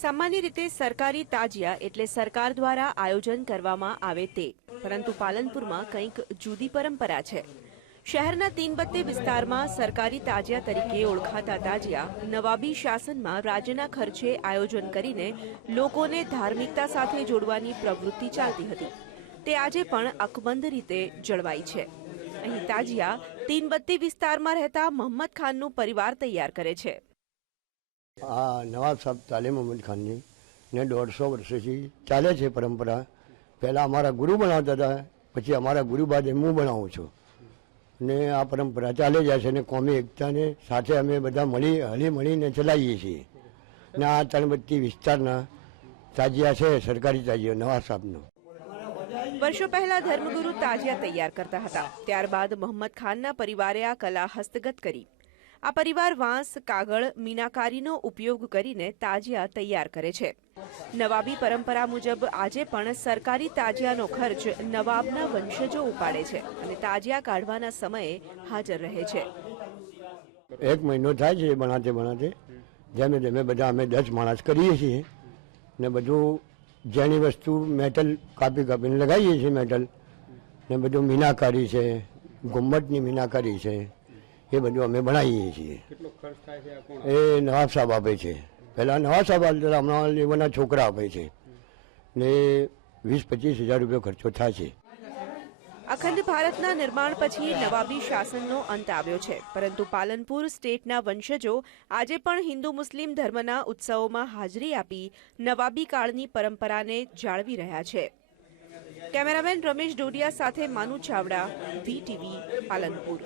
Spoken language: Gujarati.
સામાન્ય રીતે સરકારી તાજિયા એટલે સરકાર દ્વારા આયોજન કરવામાં આવે તે, પરંતુ પાલનપુરમાં કંઈક જુદી પરંપરા છે. શહેરના તીનબત્તે વિસ્તારમાં સરકારી તાજિયા તરીકે ઓળખાતા તાજિયા નવાબી શાસનમાં રાજ્યના ખર્ચે આયોજન કરીને લોકોને ધાર્મિકતા સાથે જોડવાની પ્રવૃત્તિ ચાલતી હતી. તે આજે પણ અકબંધ રીતે જળવાઈ છે. અહીં તાજિયા તીનબત્તી વિસ્તારમાં રહેતા મોહમ્મદ ખાનનું પરિવાર તૈયાર કરે છે. આ નવાબ સાહેબ તાલીમ અહમદ ખાનની ને દોઢસો વર્ષથી ચાલે છે પરંપરા. પહેલાં અમારા ગુરુ બનાવતા હતા, પછી અમારા ગુરુ બાદ હું બનાવું છું. ને આ પરંપરા ચાલે જાય છે ને કોમી એકતાને સાથે અમે બધા મળી, હળી મળીને ચલાવીએ છીએ. ને આ તણબત્તી વિસ્તારના તાજિયા છે, સરકારી તાજિયા નવાબ સાહેબનો. વર્ષો પહેલા ધર્મગુરુ તાજિયા તૈયાર કરતા હતા. ત્યારબાદ મોહમ્મદ ખાનના પરિવારે આ કલા હસ્તગત કરી. આ પરિવાર વાંસ, કાગળ, મીનાકારીનો ઉપયોગ કરીને તાજિયા તૈયાર કરે છે. નવાબી પરંપરા મુજબ આજે પણ સરકારી તાજિયાનો ખર્ચ નવાબના વંશજો ઉપાડે છે અને તાજિયા કાઢવાના સમયે હાજર રહે છે. એક મહિનો થાય છે ભણાતે ભણાતે જેમે જેમે બધા અમે દસ માણસ કરીએ છીએ. ને બધું જેની વસ્તુ મેટલ કાપી કાપીને લગાવીએ છીએ મેટલ. ને બધું મીનાકારી છે ગુમ્મટની મીનાકારી છે. એ બધું અમે ભણાવીએ છીએ. એ નવાબ સાહેબ આપે છે. પહેલાં નવાબ સાહેબ હમણાં લેવાના છોકરા આપે છે. ને વીસ પચીસ હજાર રૂપિયા ખર્ચો થાય છે. અખંડ ભારતના નિર્માણ પછી નવાબી શાસનનો અંત આવ્યો છે. પરંતુ પાલનપુર સ્ટેટના વંશજો આજે પણ હિન્દુ મુસ્લિમ ધર્મના ઉત્સવોમાં હાજરી આપી નવાબી કાળની પરંપરાને જાળવી રહ્યા છે. કેમેરામેન રમેશ ડોડિયા સાથે માનુ ચાવડા વીટીવી પાલનપુર.